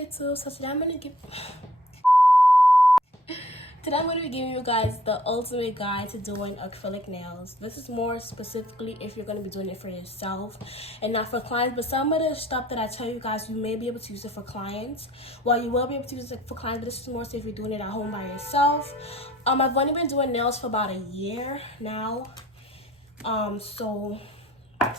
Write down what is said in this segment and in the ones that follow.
YouTube. So today I'm gonna be giving you guys the ultimate guide to doing acrylic nails. This is more specifically if you're gonna be doing it for yourself and not for clients. But some of the stuff that I tell you guys, you may be able to use it for clients. Well, you will be able to use it for clients, but this is more so if you're doing it at home by yourself. I've only been doing nails for about a year now. So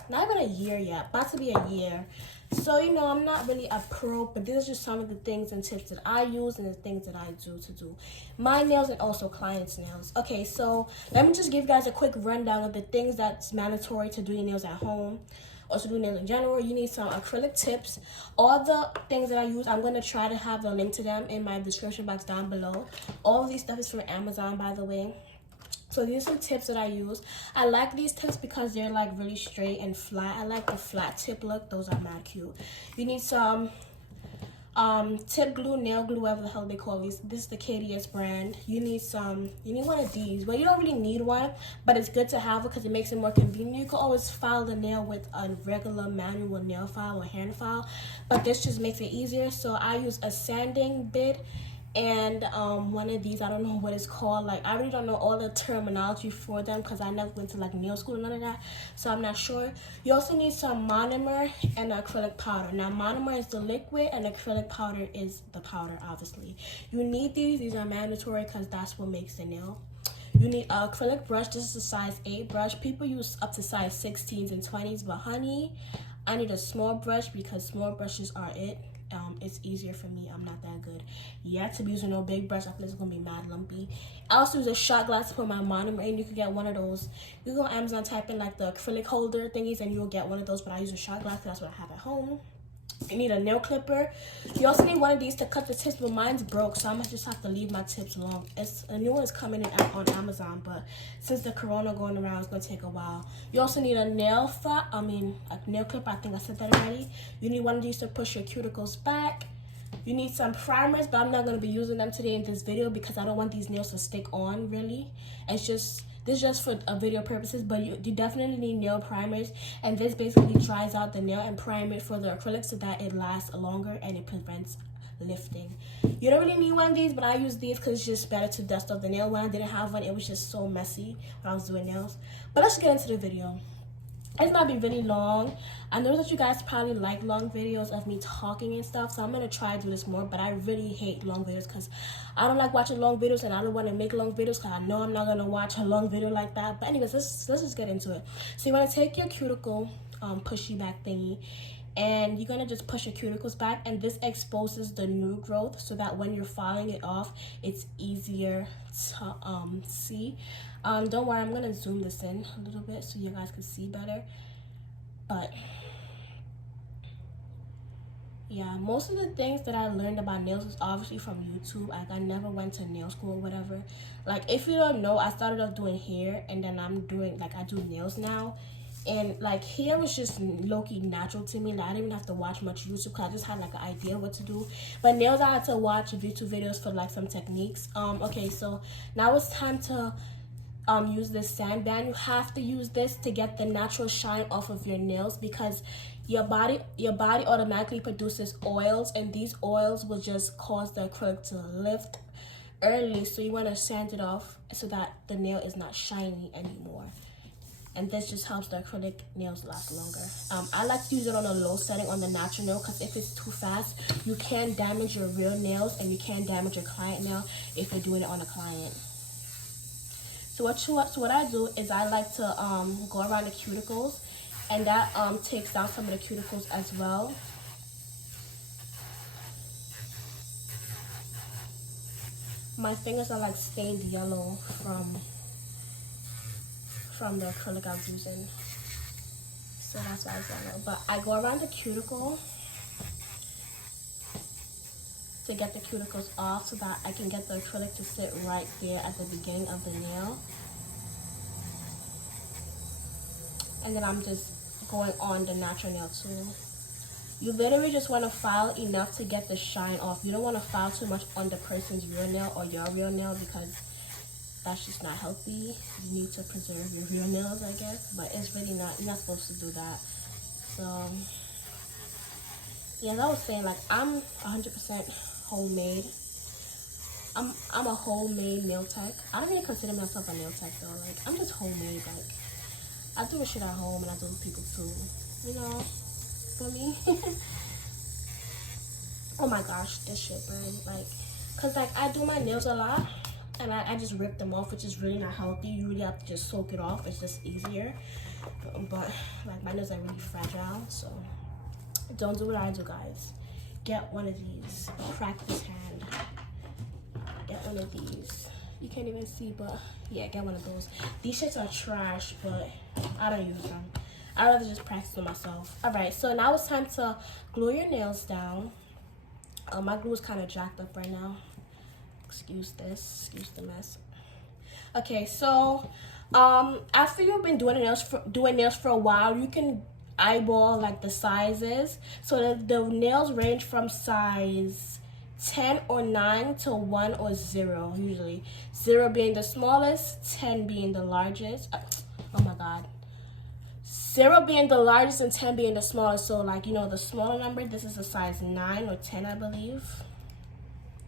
not even a year yet, about to be a year. So, you know, I'm not really a pro, but these are just some of the things and tips that I use and the things that I do to do my nails and also clients' nails. Okay, so let me just give you guys a quick rundown of the things that's mandatory to do your nails at home or to do nails in general. You need some acrylic tips. All the things that I use, I'm going to try to have the link to them in my description box down below. All of these stuff is from Amazon, by the way. So these are some tips that I use. I like these tips because they're like really straight and flat. I like the flat tip look. Those are mad cute. You need some tip glue, nail glue, whatever the hell they call these. This is the KDS brand. You need one of these. Well, you don't really need one, but it's good to have it because it makes it more convenient. You can always file the nail with a regular manual nail file or hand file, but this just makes it easier. So I use a sanding bit and one of these, I don't know what it's called. Like, I really don't know all the terminology for them because I never went to like nail school or none of that, so I'm not sure. You also need some monomer and acrylic powder. Now monomer is the liquid and acrylic powder is the powder. Obviously you need these are mandatory because that's what makes the nail. You need an acrylic brush. This is a size 8 brush. People use up to size 16s and 20s, but honey, I need a small brush because small brushes are it. It's easier for me. I'm not that good yet to be using no big brush. I feel it's gonna be mad lumpy. I also use a shot glass to put my monomer in. You can get one of those. You go on Amazon, type in like the acrylic holder thingies, and you'll get one of those. But I use a shot glass because that's what I have at home. You need a nail clipper. You also need one of these to cut the tips, but mine's broke, so I might just have to leave my tips long. It's a new one is coming in on Amazon, but since the corona going around, it's gonna take a while. You also need a nail clipper. I think I said that already. You need one of these to push your cuticles back. You need some primers, but I'm not gonna be using them today in this video because I don't want these nails to stick on really. This is just for video purposes, but you definitely need nail primers, and this basically dries out the nail and prime it for the acrylic so that it lasts longer and it prevents lifting. You don't really need one of these, but I use these because it's just better to dust off the nail. When I didn't have one, it was just so messy when I was doing nails. But let's get into the video. It's might be really long. I know that you guys probably like long videos of me talking and stuff, so I'm gonna try to do this more, but I really hate long videos because I don't like watching long videos and I don't want to make long videos because I know I'm not gonna watch a long video like that. But anyways, let's just get into it. So you want to take your cuticle pushy back thingy, and you're gonna just push your cuticles back, and this exposes the new growth so that when you're filing it off, it's easier to see. Don't worry, I'm gonna zoom this in a little bit so you guys can see better. But yeah, most of the things that I learned about nails is obviously from YouTube. Like, I never went to nail school or whatever. Like, if you don't know, I started off doing hair, and then I do nails now. And like, hair was just low-key natural to me. Like, I didn't even have to watch much YouTube because I just had like an idea what to do. But nails, I had to watch YouTube videos for like some techniques. Okay, so now it's time to use this sand band. You have to use this to get the natural shine off of your nails because your body automatically produces oils, and these oils will just cause the acrylic to lift early. So you want to sand it off so that the nail is not shiny anymore. And this just helps the acrylic nails last longer. I like to use it on a low setting on the natural nail because if it's too fast, you can damage your real nails and you can damage your client nail if you're doing it on a client. So what I do is I like to go around the cuticles, and that takes down some of the cuticles as well. My fingers are like stained yellow from the acrylic I was using, so that's why it's yellow. But I go around the cuticle to get the cuticles off so that I can get the acrylic to sit right there at the beginning of the nail. And then I'm just going on the natural nail too. You literally just want to file enough to get the shine off. You don't want to file too much on the person's real nail or your real nail because that's just not healthy. You need to preserve your real nails, I guess, but it's really not, you're not supposed to do that. So Yeah, as I was saying, like, I'm 100% homemade. I'm a homemade nail tech. I don't really consider myself a nail tech though. Like, I'm just homemade. Like, I do shit at home and I do it with people too. You know, for me. Oh my gosh, this shit burned. Like, cause like I do my nails a lot, and I just rip them off, which is really not healthy. You really have to just soak it off. It's just easier. But like my nails are really fragile, so don't do what I do, guys. Get one of these. Crack this hand. Get one of these. You can't even see, but yeah, get one of those. These shits are trash, but I don't use them. I'd rather just practice them myself. All right, so now it's time to glue your nails down. My glue is kind of jacked up right now. Excuse this. Excuse the mess. Okay, so after you've been doing nails for a while, you can eyeball like the sizes. So the nails range from size 10 or 9 to 1 or 0 usually. 0 being the smallest, 10 being the largest. Oh my god. 0 being the largest and 10 being the smallest. So like, you know, the smaller number, this is a size 9 or 10, I believe.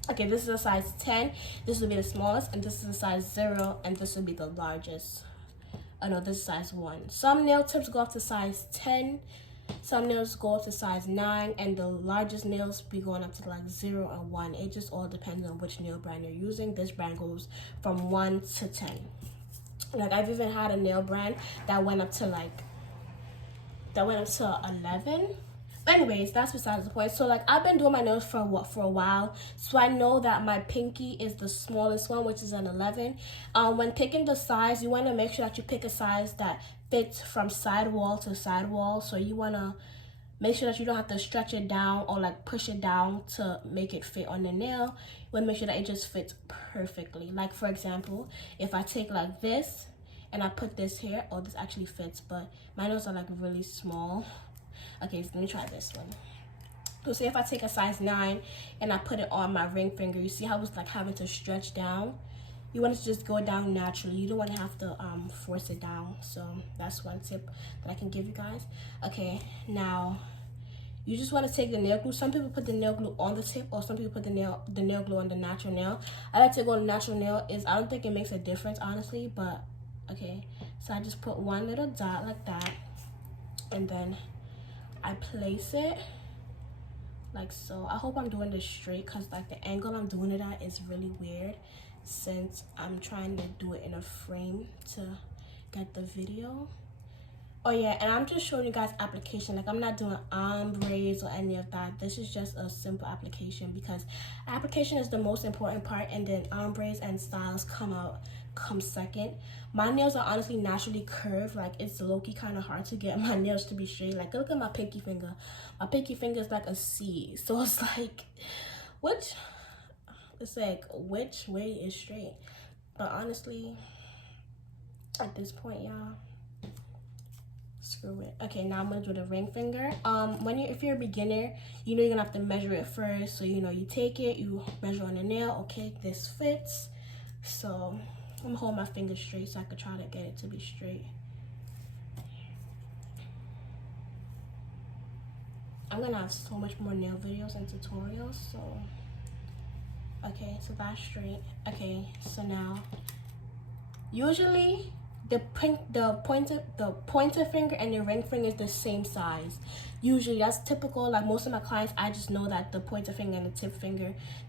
Okay, this is a size 10. This will be the smallest, and this is a size 0, and this will be the largest. Oh no, this is size 1. Some nail tips go up to size 10. Some nails go up to size 9, and the largest nails be going up to like 0 or 1. It just all depends on which nail brand you're using. This brand goes from 1 to 10. Like, I've even had a nail brand that went up to 11. But anyways, that's besides the point. So like I've been doing my nails for a while, so I know that my pinky is the smallest one, which is an 11. When picking the size, you want to make sure that you pick a size that fits from sidewall to sidewall. So you want to make sure that you don't have to stretch it down or like push it down to make it fit on the nail. You want to make sure that it just fits perfectly. Like for example, if I take like this and I put this here, oh, this actually fits, but my nails are like really small. Okay, so let me try this one. So say if I take a size 9 and I put it on my ring finger, you see how it's like having to stretch down? You want it to just go down naturally. You don't want to have to force it down. So that's one tip that I can give you guys. Okay, now you just want to take the nail glue. Some people put the nail glue on the tip, or some people put the nail glue on the natural nail. I like to go on the natural nail. I don't think it makes a difference, honestly, but okay. So I just put one little dot like that, and then I place it like so. I hope I'm doing this straight, because like the angle I'm doing it at is really weird, since I'm trying to do it in a frame to get the video. Oh yeah, and I'm just showing you guys application. Like I'm not doing ombres or any of that. This is just a simple application, because application is the most important part, and then ombres and styles come second. My nails are honestly naturally curved. Like it's low-key kind of hard to get my nails to be straight. Like look at my pinky finger. My pinky finger is like a C. So it's like, which way is straight? But honestly, at this point, y'all, screw it. Okay, now I'm gonna do the ring finger. If you're a beginner, you know you're gonna have to measure it first. So you know you take it, you measure on the nail. Okay, this fits. So I'm gonna hold my finger straight so I could try to get it to be straight. I'm gonna have so much more nail videos and tutorials, so okay, so that's straight. Okay, so now usually the pointer finger and the ring finger is the same size. Usually that's typical. Like most of my clients, I just know that the pointer finger and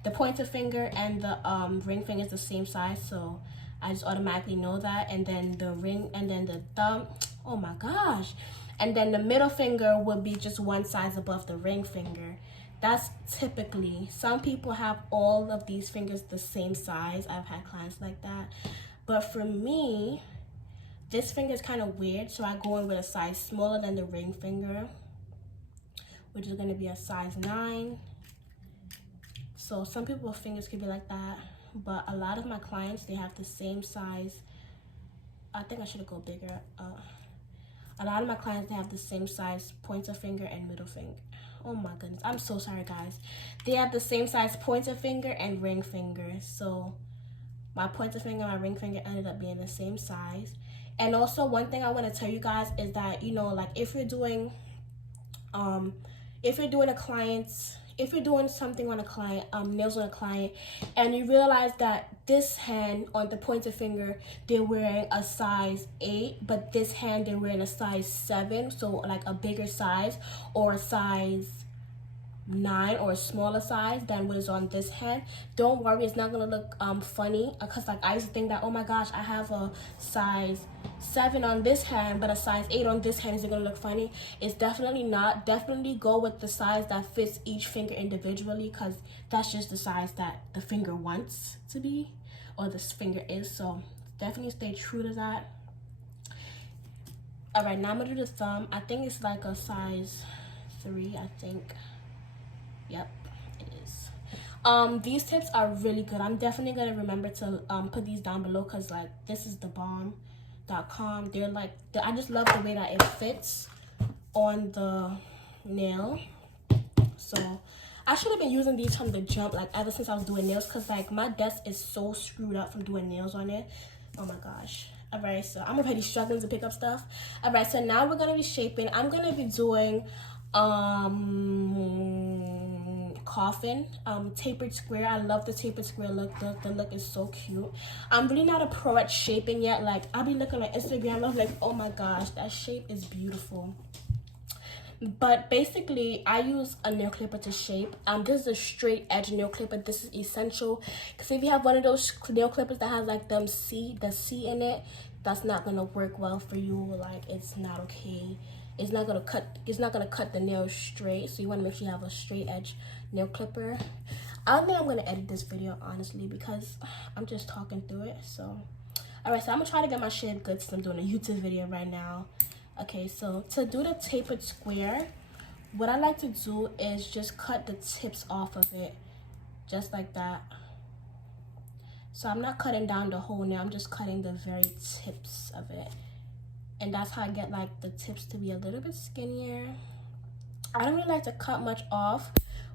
the pointer finger and the ring finger is the same size, so I just automatically know that. And then the ring, and then the thumb, oh my gosh, and then the middle finger would be just one size above the ring finger. That's typically, some people have all of these fingers the same size. I've had clients like that, but for me, this finger is kind of weird, so I go in with a size smaller than the ring finger, which is going to be a size 9. So some people's fingers could be like that, but a lot of my clients, they have the same size. I think I should go bigger. A lot of my clients, they have the same size pointer finger and middle finger. Oh my goodness, I'm so sorry guys. They have the same size pointer finger and ring finger. So my pointer finger and my ring finger ended up being the same size. And also one thing I want to tell you guys is that, you know, like if you're doing if you're doing something on a client, nails on a client, and you realize that this hand on the pointer finger, they're wearing a size 8, but this hand they're wearing a size 7, so like a bigger size, or a size 9 or a smaller size than what is on this hand, don't worry, it's not gonna look funny, because like I used to think that, oh my gosh, I have a size 7 on this hand but a size 8 on this hand, is it gonna look funny? It's definitely not. Definitely go with the size that fits each finger individually, because that's just the size that the finger wants to be, or this finger is. So definitely stay true to that. All right, now I'm gonna do the thumb. I think it's like a size 3, I think. Yep, it is. These tips are really good. I'm definitely gonna remember to put these down below, because like this is the bomb.com. They're like, I just love the way that it fits on the nail. So I should have been using these from the jump, like ever since I was doing nails, because like my desk is so screwed up from doing nails on it. Oh my gosh. All right, so I'm already struggling to pick up stuff. All right, so now we're gonna be shaping. I'm gonna be doing coffin, tapered square. I love the tapered square look. The look is so cute. I'm really not a pro at shaping yet. Like I'll be looking on Instagram, I'm like, oh my gosh, that shape is beautiful. But basically I use a nail clipper to shape. This is a straight edge nail clipper. This is essential, because if you have one of those nail clippers that has like the C in it, that's not gonna work well for you. Like it's not okay. It's not gonna cut the nail straight, so you want to make sure you have a straight edge nail clipper. I don't think I'm gonna edit this video, honestly, because I'm just talking through it. So all right, so I'm gonna try to get my shape good since I'm doing a YouTube video right now. Okay, so to do the tapered square, what I like to do is just cut the tips off of it, just like that. So I'm not cutting down the whole nail, I'm just cutting the very tips of it. And that's how I get like the tips to be a little bit skinnier. I don't really like to cut much off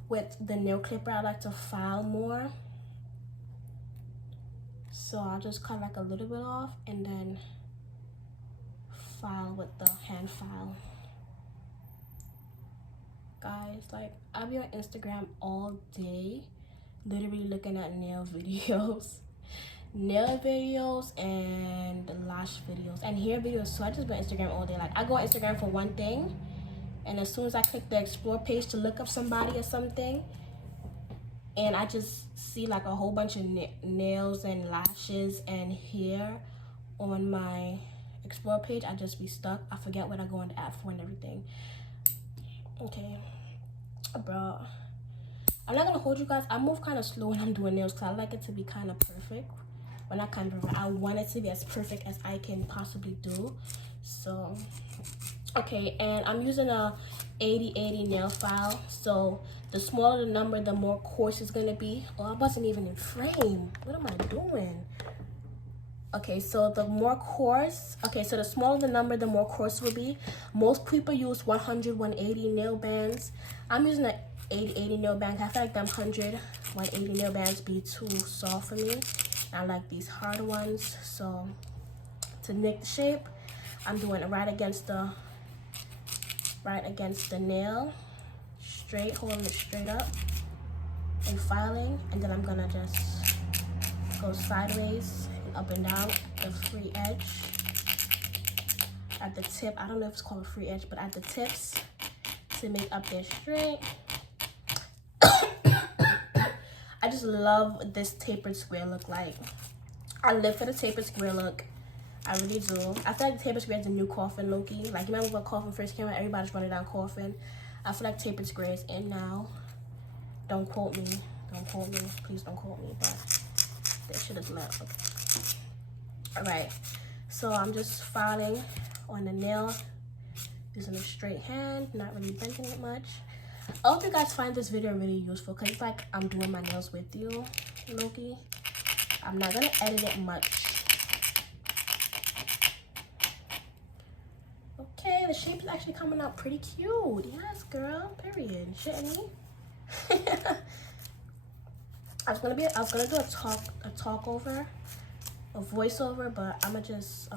with the nail clipper. I like to file more. So I'll just cut like a little bit off and then file with the hand file. Guys, like I'll be on Instagram all day, literally looking at nail videos. Nail videos and lash videos and hair videos. So I just go on Instagram all day. Like I go on Instagram for one thing, and as soon as I click the explore page to look up somebody or something, and I just see like a whole bunch of nails and lashes and hair on my explore page, I just be stuck. I forget what I go on the app for and everything. Okay, bro, I'm not gonna hold you guys. I move kind of slow when I'm doing nails because I like it to be kind of perfect. Well, not kind of, I want it to be as perfect as I can possibly do. So okay, and I'm using a 80/80 nail file. So the smaller the number, the more coarse it's gonna be. Oh, I wasn't even in frame. What am I doing? Okay, so the more coarse, okay, so the smaller the number, the more coarse it will be. Most people use 100/180 nail bands. I'm using an 80/80 nail band. I feel like them 100/180 nail bands be too soft for me. I like these hard ones. So to nick the shape, I'm doing it right against the nail, straight, holding it straight up and filing, and then I'm gonna just go sideways and up and down the free edge at the tip. I don't know if it's called a free edge, but at the tips to make up there straight. I just love this tapered square look. Like I live for the tapered square look. I really do. I feel like the tapered square is the new coffin, low-key. Like, you remember when coffin first came out, everybody's running down coffin. I feel like tapered square is in now. Don't quote me. Don't quote me. Please don't quote me. But that shit is left. Okay. Alright. So I'm just filing on the nail using a straight hand, not really bending it much. I hope you guys find this video really useful because it's like I'm doing my nails with you, low-key. I'm not gonna edit it much. Okay, the shape is actually coming out pretty cute. Yes, girl. Period. Shouldn't he? I was gonna do a talk over, a voiceover, but I'ma just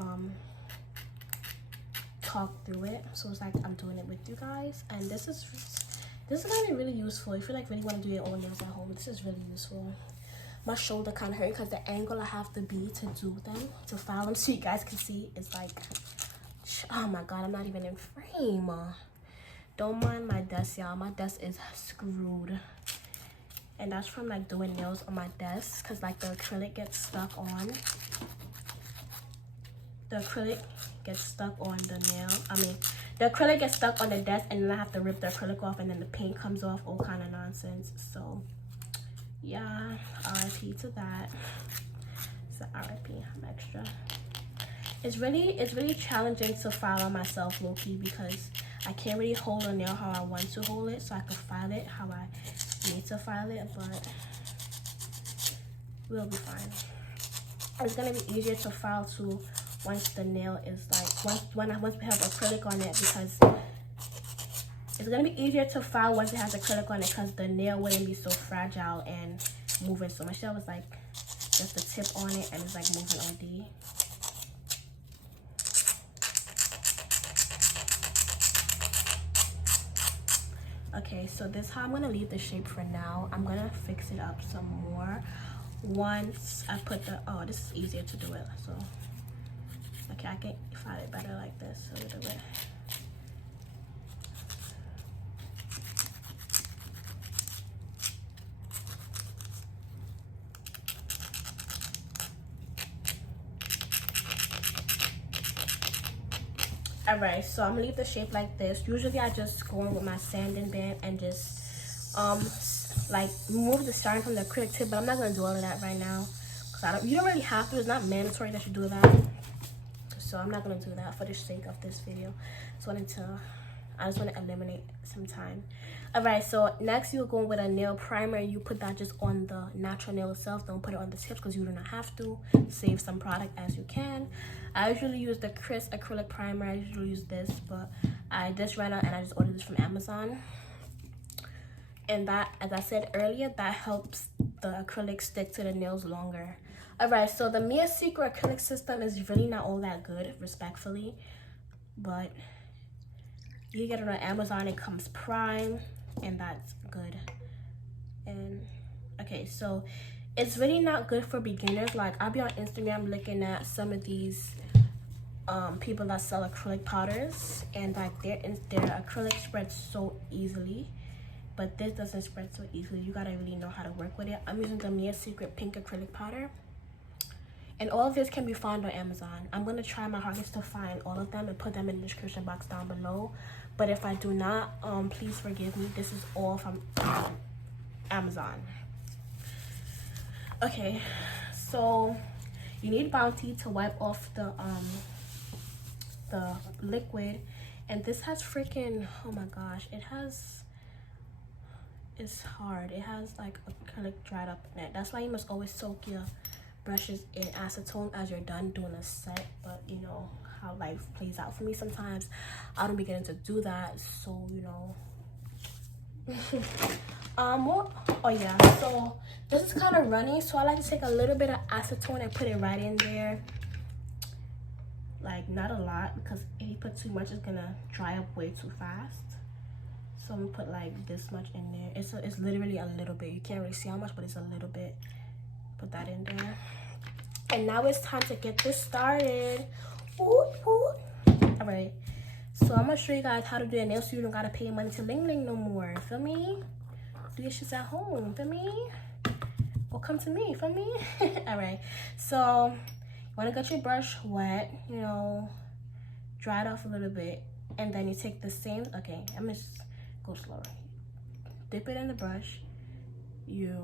talk through it. So it's like I'm doing it with you guys, and this is This is gonna be really useful if you like really want to do your own nails at home. This is really useful. My shoulder kind of hurt because the angle I have to be to do them, to file them, so you guys can see, is like, oh my god, I'm not even in frame. Don't mind my desk, y'all. My desk is screwed, and that's from like doing nails on my desk, because like the acrylic gets stuck on. The acrylic gets stuck on the nail. The acrylic gets stuck on the desk, and then I have to rip the acrylic off, and then the paint comes off, all kind of nonsense. So yeah, RIP to that. So RIP, I'm extra. It's really challenging to file on myself, low-key, because I can't really hold a nail how I want to hold it, so I can file it how I need to file it, but we'll be fine. It's gonna be easier to file too once the nail is like, once we have acrylic on it, because it's gonna be easier to file once it has acrylic on it, because the nail wouldn't be so fragile and moving so much. That was like just the tip on it, and it's like moving OD. Okay, so this is how I'm gonna leave the shape for now. I'm gonna fix it up some more once I put the, oh, this is easier to do it, so okay, I can file it better like this a little bit. Alright, so I'm gonna leave the shape like this. Usually I just go in with my sanding band and just like remove the starting from the acrylic tip, but I'm not gonna do all of that right now, because you don't really have to. It's not mandatory that you do that, so I'm not gonna do that for the sake of this video. I just want to eliminate some time. Alright, so next you're going with a nail primer. You put that just on the natural nail itself. Don't put it on the tips, because you do not have to. Save some product as you can. I usually use the Chris acrylic primer. I usually use this, but I just ran out and I just ordered this from Amazon. And that, as I said earlier, that helps the acrylic stick to the nails longer. Alright, so the Mia Secret acrylic system is really not all that good, respectfully, but you get it on Amazon. It comes prime, and that's good. And okay, so it's really not good for beginners. Like, I'll be on Instagram looking at some of these people that sell acrylic powders, and like their acrylic spreads so easily, but this doesn't spread so easily. You gotta really know how to work with it. I'm using the Mia Secret pink acrylic powder, and all of this can be found on Amazon. I'm gonna try my hardest to find all of them and put them in the description box down below, but if I do not, please forgive me. This is all from Amazon. Okay, so you need Bounty to wipe off the liquid, and this has freaking, oh my gosh, it's hard. It has like acrylic dried up in it. That's why you must always soak your brushes in acetone as you're done doing a set, but you know how life plays out for me sometimes. I don't be getting to do that, so you know. Oh yeah, so this is kind of runny, so I like to take a little bit of acetone and put it right in there. Like, not a lot, because if you put too much, it's gonna dry up way too fast. So I'm gonna put like this much in there. It's literally a little bit. You can't really see how much, but it's a little bit. Put that in there. And now it's time to get this started. Ooh, ooh. All right, so I'm gonna show you guys how to do your nails so you don't gotta pay money to Ling Ling no more. Feel me? Do your shit at home. Feel me? Or come to me. Feel me? All right, so you want to get your brush wet, you know, dry it off a little bit, and then you take the same, okay, I'm gonna just go slower. Dip it in the brush, you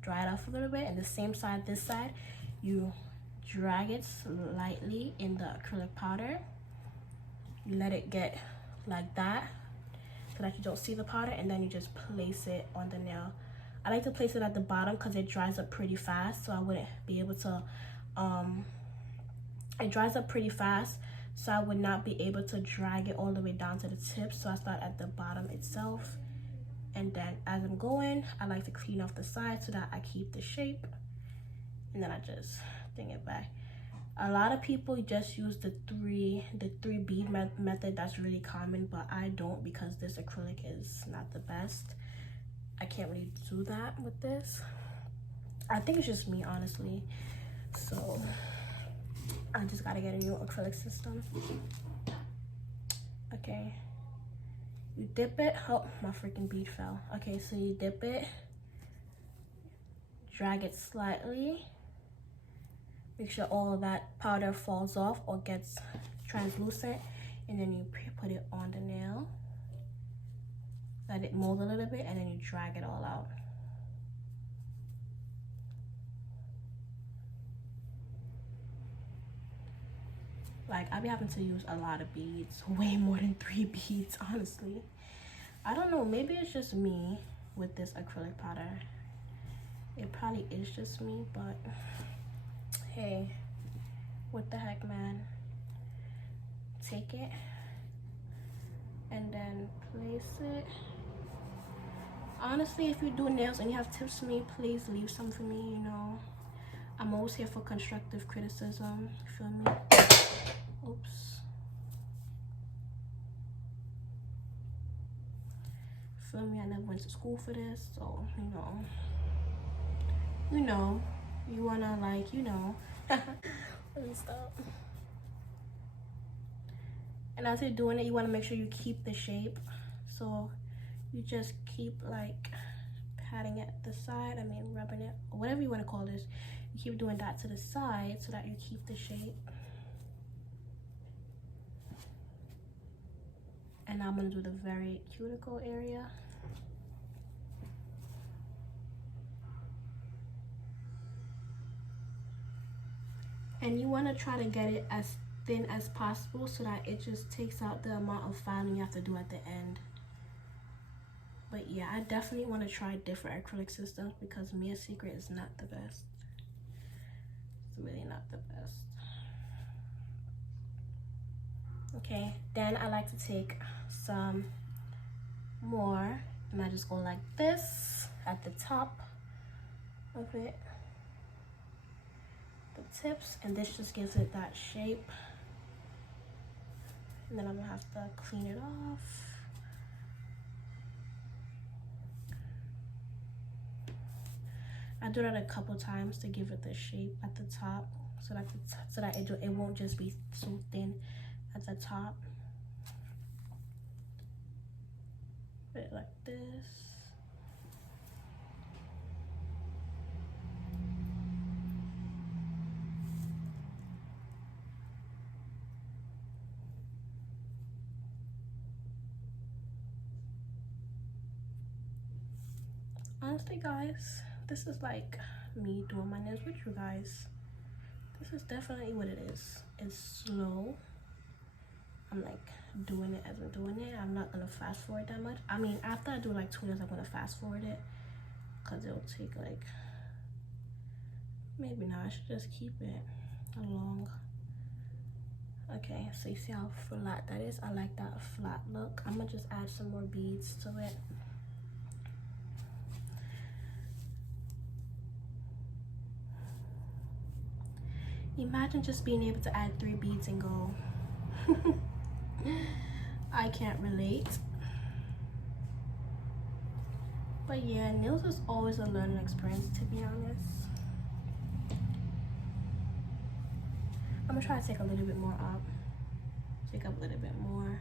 dry it off a little bit, and the same side, this side, you drag it slightly in the acrylic powder. You let it get like that so that you don't see the powder, and then you just place it on the nail. I like to place it at the bottom because it dries up pretty fast, so I wouldn't be able to it dries up pretty fast, so I would not be able to drag it all the way down to the tip. So I start at the bottom itself, and then as I'm going, I like to clean off the side so that I keep the shape, and then I just bring it back. A lot of people just use the three bead method. That's really common, but I don't, because this acrylic is not the best. I can't really do that with this. I think it's just me, honestly. So I just gotta get a new acrylic system. Okay, you dip it. Oh, my freaking bead fell. Okay, so you dip it, drag it slightly, make sure all of that powder falls off or gets translucent, and then you put it on the nail, let it mold a little bit, and then you drag it all out. Like, I be having to use a lot of beads, way more than 3 beads, honestly. I don't know, maybe it's just me with this acrylic powder. It probably is just me, but hey, what the heck, man. Take it and then place it. Honestly, if you do nails and you have tips for me, please leave some for me, you know. I'm always here for constructive criticism, you feel me? Oops. Feel me? I never went to school for this, so you wanna, like, let me stop. And as you're doing it, you want to make sure you keep the shape, so you just keep like patting it at the side, rubbing it, or whatever you want to call this. You keep doing that to the side so that you keep the shape. And I'm gonna do the very cuticle area. And you want to try to get it as thin as possible so that it just takes out the amount of filing you have to do at the end. But yeah, I definitely want to try different acrylic systems, because Mia's Secret is not the best. It's really not the best. Okay, then I like to take some more, and I just go like this at the top of it, the tips, and this just gives it that shape. And then I'm gonna have to clean it off. I do that a couple times to give it the shape at the top, so that it won't just be so thin at the top. Put it like this. Honestly, guys, this is like me doing my nails with you guys. This is definitely what it is. It's slow. I'm like doing it as I'm doing it. I'm not gonna fast forward that much. After I do like 2 nails, I'm gonna fast forward it, because it'll take like, maybe not. I should just keep it along. Okay, so you see how flat that is? I like that flat look. I'm gonna just add some more beads to it. Imagine just being able to add 3 beads and go. I can't relate. But yeah, nails is always a learning experience, to be honest. I'm gonna try to take a little bit more up. Take up a little bit more.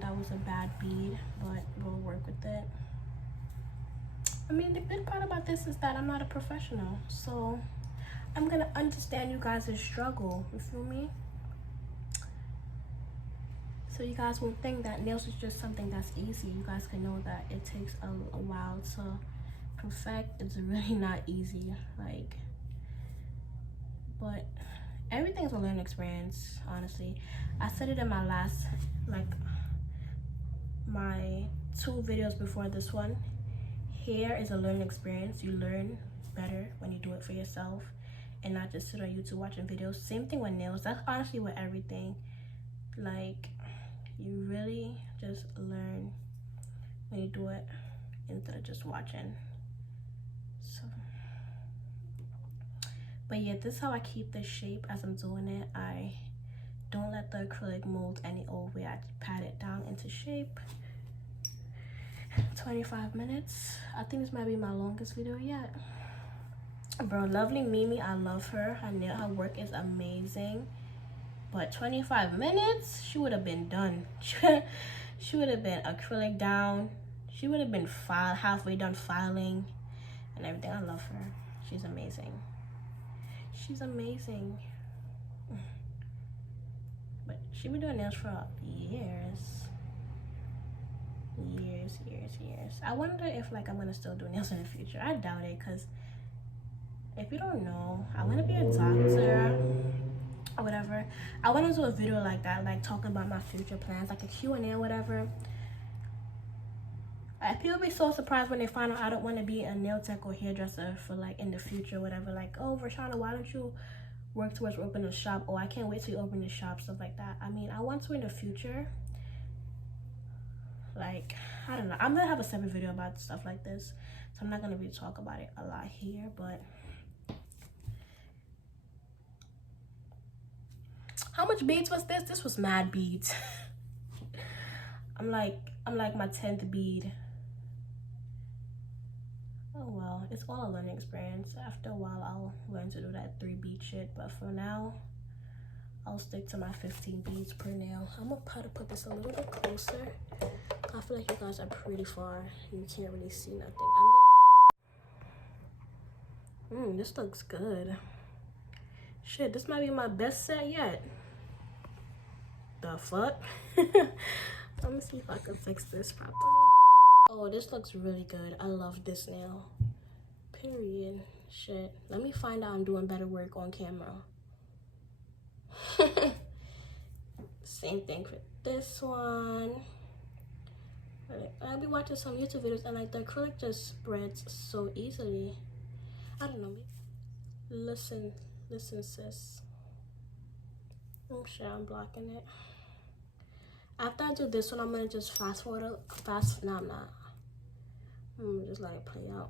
That was a bad bead, but we'll work with it. The good part about this is that I'm not a professional, so I'm gonna understand you guys' struggle, you feel me? So you guys won't think that nails is just something that's easy. You guys can know that it takes a while to perfect. It's really not easy, but everything's a learning experience, honestly. I said it in my last, my 2 videos before this one. Hair is a learning experience. You learn better when you do it for yourself and not just sit on YouTube watching videos. Same thing with nails. That's honestly with everything. You really just learn when you do it instead of just watching. So, but yeah, this is how I keep the shape as I'm doing it. I don't let the acrylic mold any old way. I pat it down into shape. 25 minutes. I think this might be my longest video yet. Bro, lovely Mimi, I love her. Her work is amazing. But 25 minutes, she would have been done. She would have been acrylic down. She would have been halfway done filing and everything. I love her. She's amazing. She's amazing. But she been doing nails for years. Years. I wonder if like I'm gonna still do nails in the future. I doubt it, because if you don't know, I want to be a doctor or whatever. I want to do a video like that, like talking about my future plans, like a Q&A or whatever. People be so surprised when they find out I don't want to be a nail tech or hairdresser for like in the future, whatever. Like, oh, Rashana, why don't you work towards opening a shop? Oh, I can't wait till you open the shop, stuff like that. I mean, I want to in the future. Like, I don't know. I'm gonna have a separate video about stuff like this, so I'm not gonna be talk about it a lot here. But how much beads was this? This was mad beads. I'm like my 10th bead. Oh well, it's all a learning experience. After a while, I'll learn to do that 3 bead shit. But for now, I'll stick to my 15 beads per nail. I'm gonna try to put this a little bit closer. I feel like you guys are pretty far. You can't really see nothing. This looks good. Shit, this might be my best set yet. The fuck? Let me see if I can fix this properly. Oh, this looks really good. I love this nail. Period. Shit. Let me find out I'm doing better work on camera. Same thing for this one. I'll be watching some YouTube videos and like the acrylic just spreads so easily. I don't know. Listen, sis. Oh shit, I'm blocking it. After I do this one, I'm gonna just fast forward. No, I'm not. I'm gonna just let it play out.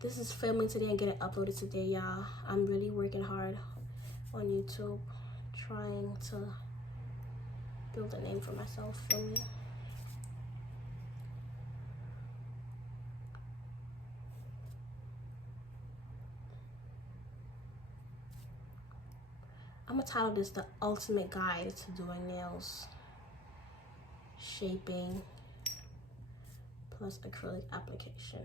This is filming today and getting uploaded today, y'all. I'm really working hard on YouTube, trying to build a name for myself. Filming. I'm gonna title this The Ultimate Guide to Doing Nails, Shaping, plus Acrylic Application.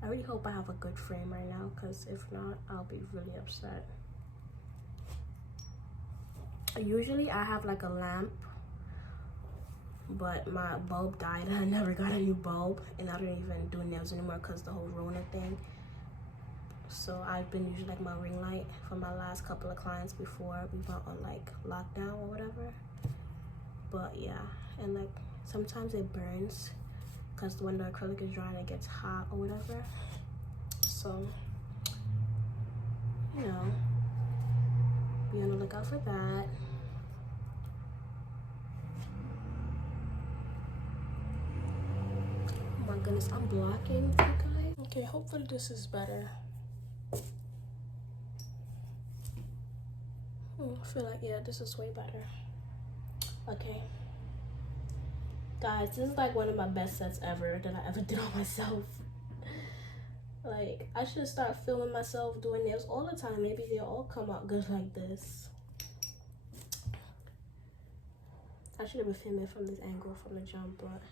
I really hope I have a good frame right now, because if not, I'll be really upset. Usually I have like a lamp, but my bulb died and I never got a new bulb, and I don't even do nails anymore because the whole Rona thing. So I've been using like my ring light for my last couple of clients before we went on like lockdown or whatever. But yeah, and like sometimes it burns because when the acrylic is dry and it gets hot or whatever. So, you know, be on the lookout for that. Oh my goodness, I'm blocking, you guys. Okay, hopefully this is better. I feel like, yeah, this is way better. Okay. Guys, this is like one of my best sets ever that I ever did on myself. Like, I should start filming myself doing nails all the time. Maybe they'll all come out good like this. I should have been filming from this angle from the jump, but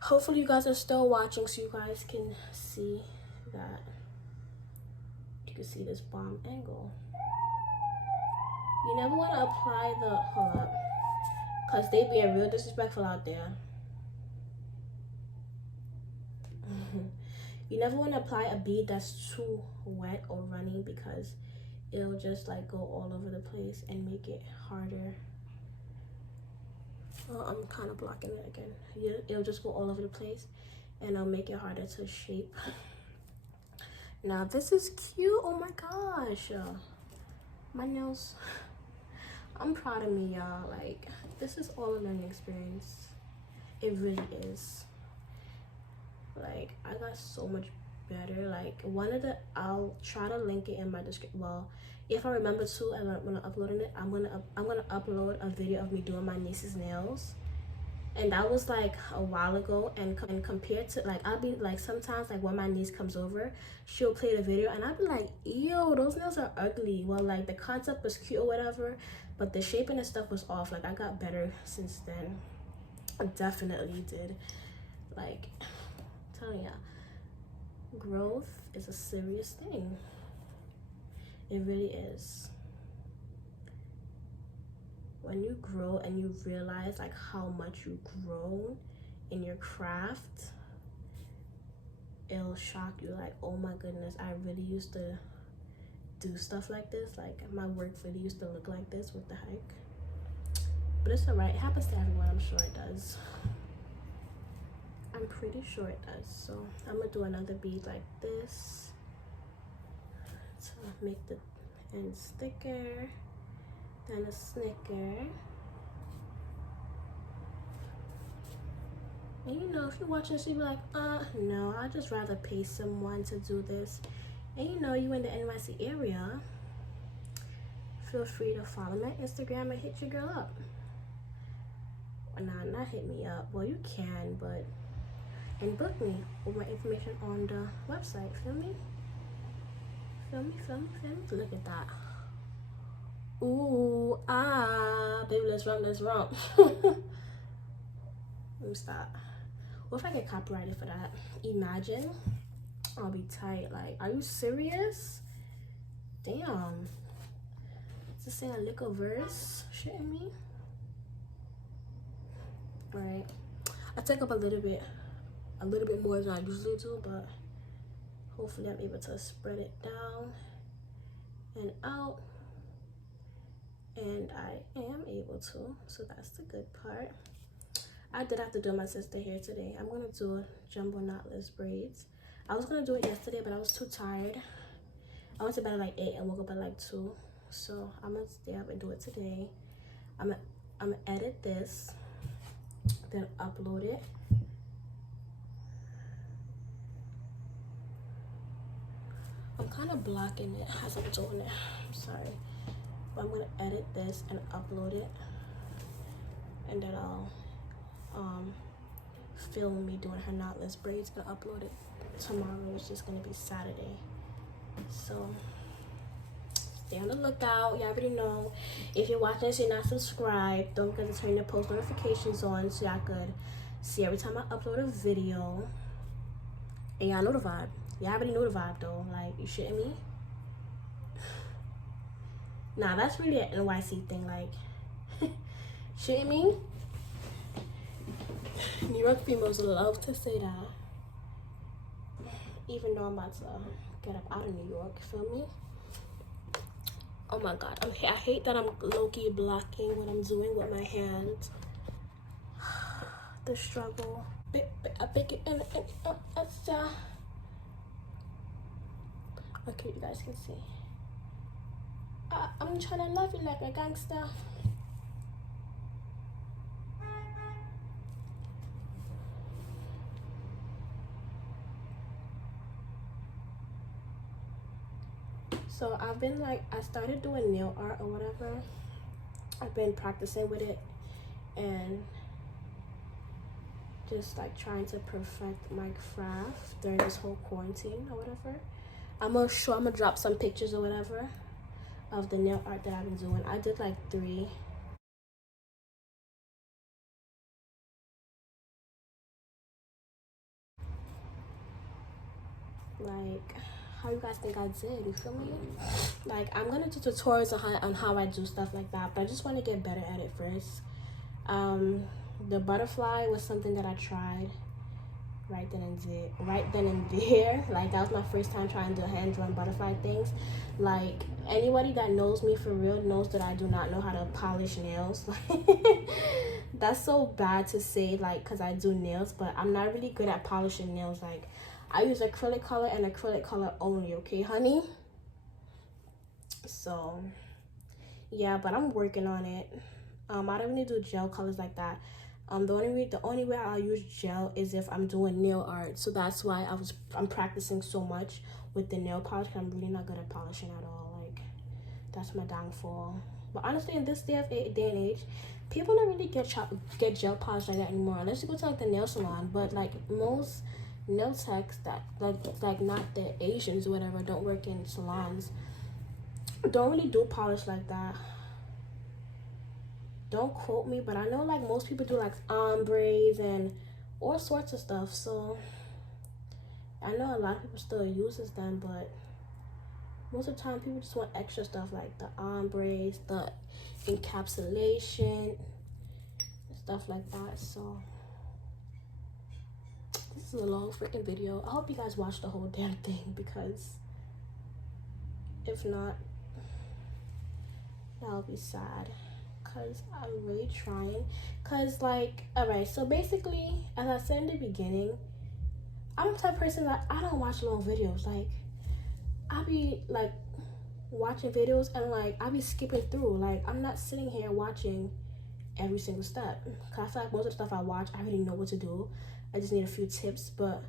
hopefully you guys are still watching so you guys can see that. You can see this bomb angle. You never want to apply the, hold up, because they being real disrespectful out there. You never want to apply a bead that's too wet or runny, because it'll just like go all over the place and make it harder. Oh, I'm kind of blocking it again. Yeah, it'll just go all over the place and it'll make it harder to shape. Now this is cute. Oh my gosh, my nails. I'm proud of me, y'all. Like, this is all a learning experience. It really is. Like, I got so much better. Like, I'll try to link it in my description. Well, if I remember to, and when I'm uploading it, I'm gonna upload a video of me doing my niece's nails. And that was like a while ago, and compared to, like, I'll be like, sometimes like when my niece comes over, she'll play the video and I'll be like, ew, those nails are ugly. Well, like, the concept was cute or whatever, but the shaping and stuff was off. Like, I got better since then. I definitely did. Like, I'm telling ya, growth is a serious thing. It really is. When you grow and you realize like how much you grow in your craft, it'll shock you. Like, oh my goodness, I really used to do stuff like this. Like, my work really used to look like this. What the heck? But it's alright. It happens to everyone. I'm sure it does. I'm pretty sure it does. So I'm gonna do another bead like this to make the ends thicker. And a snicker. And you know, if you're watching this, you'll be like, no, I'd just rather pay someone to do this. And you know, you in the NYC area, feel free to follow my Instagram and hit your girl up. Well, nah, not hit me up. Well, you can, but, and book me with my information on the website. Feel me? Feel me, feel me, feel me? Look at that. Ooh, baby, let's run. Let me stop. What if I get copyrighted for that? Imagine. I'll be tight. Like, are you serious? Damn. Just saying a lick of verse. Shitting me? Alright. I take up a little bit more than I usually do, but hopefully I'm able to spread it down and out. And I am able to, so that's the good part. I did have to do my sister hair today. I'm gonna do jumbo knotless braids. I was gonna do it yesterday, but I was too tired. I went to bed at like 8 and woke up at like 2. So I'm gonna stay up and do it today. I'm gonna edit this, then upload it. I'm kind of blocking it as I'm doing it. I'm sorry. But I'm gonna edit this and upload it, and then I'll film me doing her knotless braids and upload it tomorrow, which is gonna be Saturday. So stay on the lookout. You already know. If you're watching this, you're not subscribed, don't forget to turn your post notifications on so y'all could see every time I upload a video. And y'all know the vibe. Y'all already know the vibe though. Like, you shitting me? Nah, that's really an NYC thing, like, shitting me? New York females love to say that. Even though I'm about to get up out of New York, feel me? Oh my God, I hate that I'm low-key blocking what I'm doing with my hands. The struggle. I pick it and okay, you guys can see. I'm trying to love you like a gangster. So I've been like, I started doing nail art or whatever. I've been practicing with it and just like trying to perfect my craft during this whole quarantine or whatever. I'm gonna drop some pictures or whatever of the nail art that I've been doing. I did like 3. Like, how you guys think I did? You feel me? Like, I'm gonna do tutorials on how I do stuff like that, but I just want to get better at it first. The butterfly was something that I tried right then and there. Like, that was my first time trying to hand drawn butterfly things. Like, anybody that knows me for real knows that I do not know how to polish nails. That's so bad to say, like, because I do nails, but I'm not really good at polishing nails. Like, I use acrylic color and acrylic color only, okay, honey? So yeah, but I'm working on it. I don't really do gel colors like that. The only way I'll use gel is if I'm doing nail art. So that's why I'm practicing so much with the nail polish. I'm really not good at polishing at all. Like, that's my downfall. But honestly, in this day and age, people don't really get gel polish like that anymore, unless you go to like the nail salon. But like most nail techs that like not the Asians or whatever, don't work in salons, don't really do polish like that. Don't quote me, but I know like most people do like ombres and all sorts of stuff. So I know a lot of people still uses them, but most of the time people just want extra stuff like the ombres, the encapsulation, stuff like that. So this is a long freaking video. I hope you guys watch the whole damn thing, because if not, that'll be sad. Because I'm really trying. Because, like, alright, so basically, as I said in the beginning, I'm the type of person that I don't watch long videos. Like, I be like watching videos and like I be skipping through. Like, I'm not sitting here watching every single step, because I feel like most of the stuff I watch, I already know what to do. I just need a few tips. But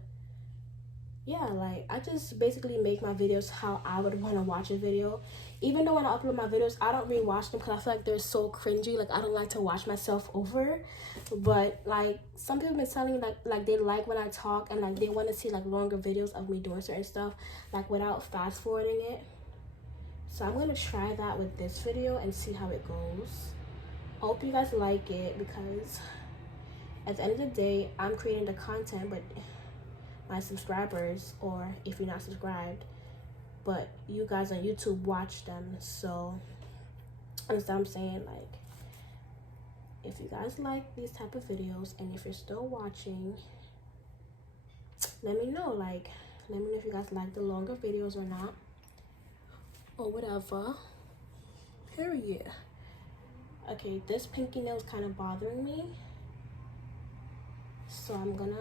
yeah, like, I just basically make my videos how I would want to watch a video. Even though when I upload my videos, I don't rewatch them because I feel like they're so cringy. Like, I don't like to watch myself over. But like, some people have been telling me like they like when I talk, and like they want to see like longer videos of me doing certain stuff, like without fast forwarding it. So I'm gonna try that with this video and see how it goes. I hope you guys like it, because at the end of the day, I'm creating the content, but my subscribers, or if you're not subscribed, but you guys on YouTube watch them. So that's what I'm saying. Like, if you guys like these type of videos, and if you're still watching, let me know. Like, let me know if you guys like the longer videos or not, or whatever. Period. Okay, this pinky nail is kind of bothering me, so I'm gonna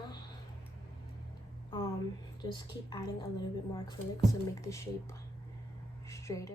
just keep adding a little bit more acrylic to make the shape straighter.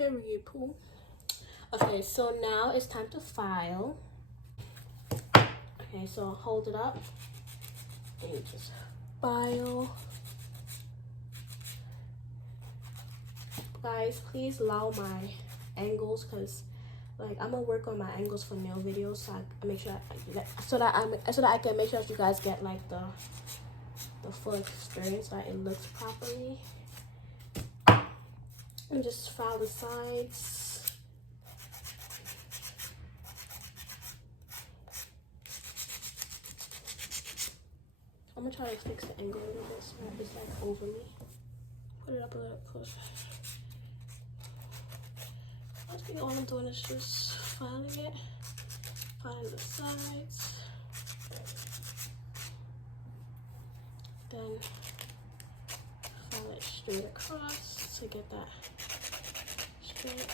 Period, poo. Okay, so now it's time to file. Okay, so hold it up and you just file. Guys, please allow my angles, because like I'm gonna work on my angles for nail videos, so I make sure so that I can make sure that you guys get like the full experience, so that it looks properly. And just file the sides. I'm gonna try to fix the angle a little bit so that it's like over me. Put it up a little closer. Honestly, all I'm doing is just filing it, filing the sides, then file it straight across to get that straight.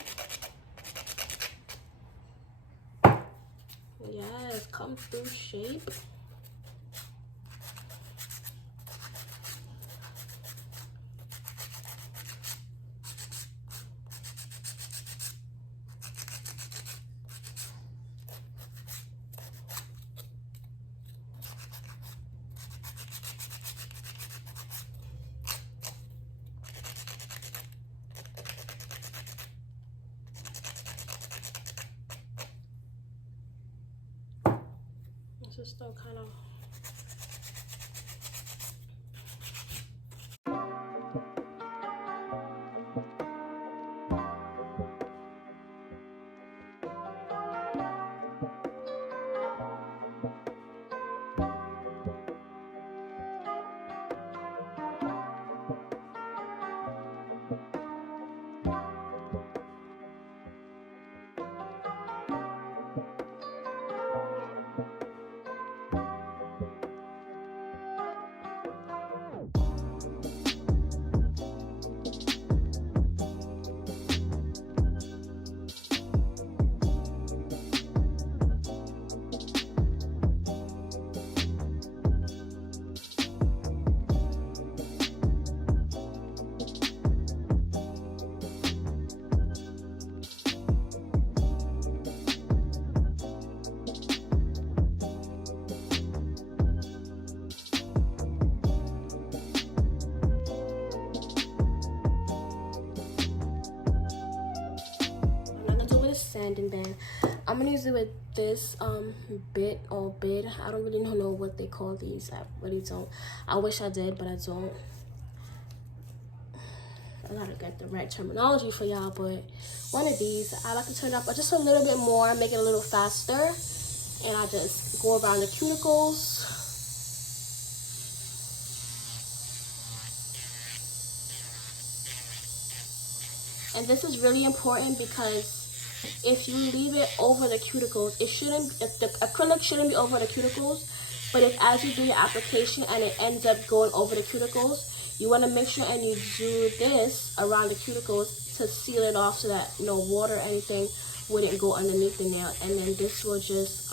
Yes, come through shape. This is still kind of sanding. Then I'm gonna use it with this bit or bid. I don't really know what they call these. I really don't. I wish I did, but I don't. I gotta get the right terminology for y'all, but one of these, I like to turn it up just a little bit more, make it a little faster, and I just go around the cuticles. And this is really important because if you leave it over the cuticles, the acrylic shouldn't be over the cuticles, but if as you do your application and it ends up going over the cuticles, you want to make sure and you do this around the cuticles to seal it off so that no water or anything wouldn't go underneath the nail. And then this will just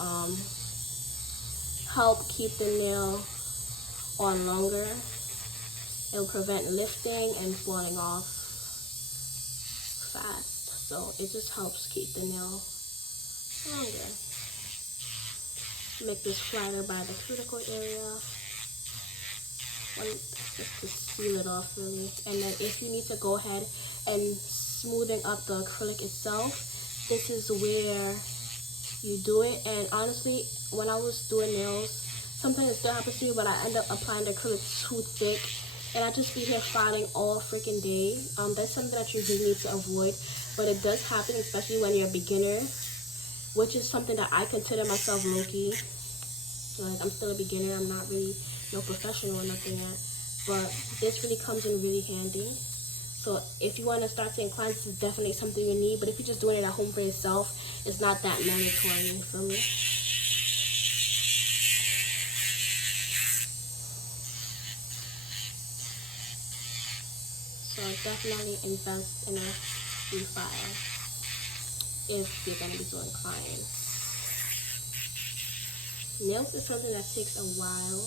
help keep the nail on longer. It will prevent lifting and falling off fast. So it just helps keep the nail longer. Make this flatter by the cuticle area. Just to seal it off really. And then if you need to go ahead and smoothing up the acrylic itself, this is where you do it. And honestly, when I was doing nails, sometimes it still happens to me, but I end up applying the acrylic too thick, and I just be here filing all freaking day. That's something that you really need to avoid, but it does happen, especially when you're a beginner, which is something that I consider myself low-key. Like, I'm still a beginner. I'm not really no professional or nothing yet, but this really comes in really handy. So if you want to start seeing clients, this is definitely something you need, but if you're just doing it at home for yourself, it's not that mandatory, you feel me? So definitely invest in a refile if you're going to be doing clients. Nails is something that takes a while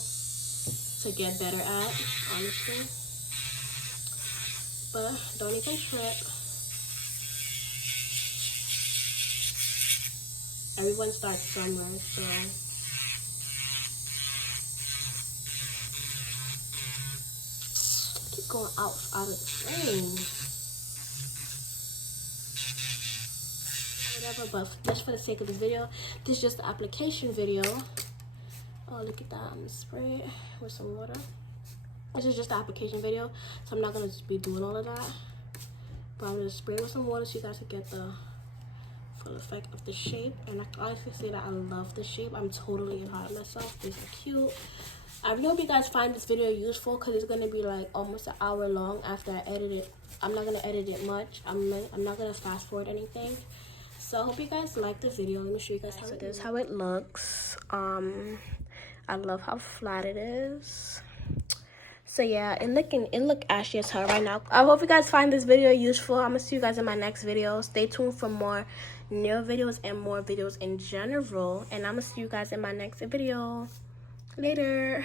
to get better at, honestly. But don't even trip. everyone starts summer, so I keep going out of the frame. Whatever, but just for the sake of the video, this is just the application video. Oh, look at that. I'm gonna spray it with some water. This is just the application video, so I'm not gonna just be doing all of that. But I'm gonna spray it with some water so you guys can get the full effect of the shape. And I can honestly say that I love the shape. I'm totally in heart myself. These are cute. I really hope you guys find this video useful because it's gonna be like almost an hour long after I edit it. I'm not gonna edit it much. I'm not gonna fast forward anything. So I hope you guys like the video. Let me show you guys how this is how it looks. I love how flat it is. So yeah, it look ashy as hell right now. I hope you guys find this video useful. I'm gonna see you guys in my next video. Stay tuned for more nail videos and more videos in general. And I'm gonna see you guys in my next video. Later.